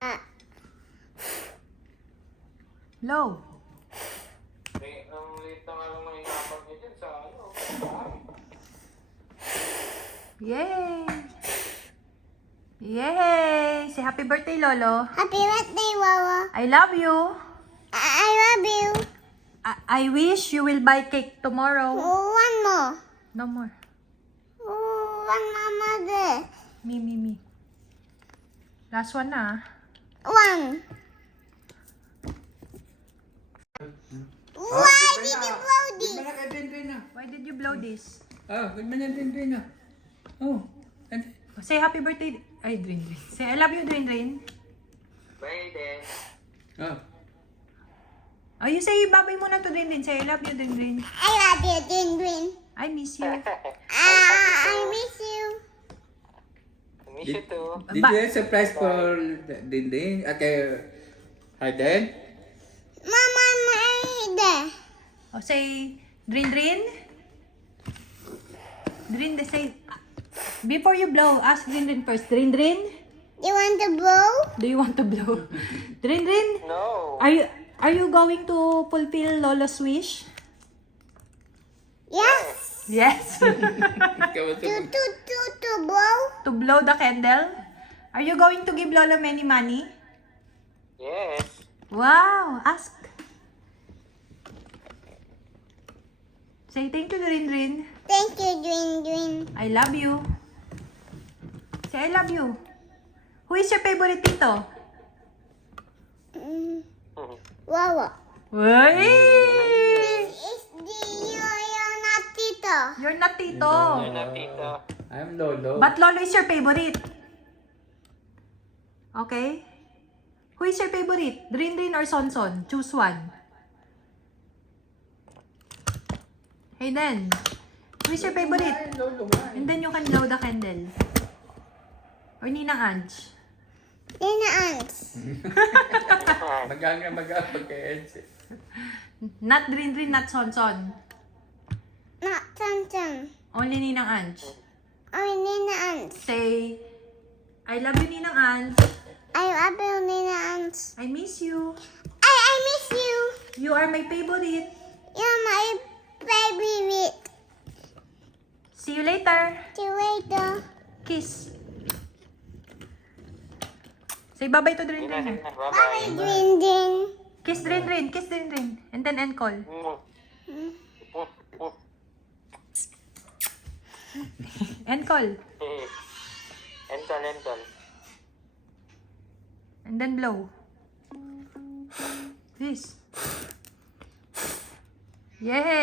Low. Ang liit na nga lang ng inabag niya dyan sa ano. Yay! Yay! Say happy birthday, Lolo. Happy birthday, Wawa. I love you. I love you. I wish you will buy cake tomorrow. One more. No more. One mama there. Me. Last one na. One. Why did you blow this? Good man na kay na. Why did you blow this? Good man na na. Oh, and Say happy birthday. Ay, Drin. Say I love you, Drin. Baby. Oh, you say babay muna to Drin. Say I love you, Drin. I love you, Dindwin. I miss you. I miss you. Miss you too. did you have surprise for Dindin? Okay, Hayden? Mama, my there. Oh, say Drin. Drin, say before you blow, ask Drin first. Drin. You want to blow? Do you want to blow? Drin. No. Are you going to fulfill Lolo's wish? Yes. Yes. To blow? To blow the candle? Are you going to give Lolo many money? Yes. Wow, ask. Say thank you, Drin. Thank you, Dindwin. I love you. Say I love you. Who is your favorite tito? Wawa. Uy! This is you're not Tito. You're not tito. You're not tito. I'm Lolo. But Lolo is your favorite. Okay? Who is your favorite? Drin or Sonson? Choose one. Hayden, who is your favorite? Ay, Lolo nga. And then you can blow the candle. Or Ninang Ange. Nina Ants. Magang kay Elsie. Not Drin, not Sonson. Not Tantan. Only Ninang Ange. Oh, Nina Ants. Say, I love you, Ninang Ange. I love you, Nina Ants. I miss you. I miss you. You are my favorite. You're my favorite. See you later. See you later. Kiss. Say bye-bye to Drin. Bye, Bye-bye. Dindin. Kiss Drin. Kiss Drin. And then end call. End call. Ental. And then blow. This. Yay!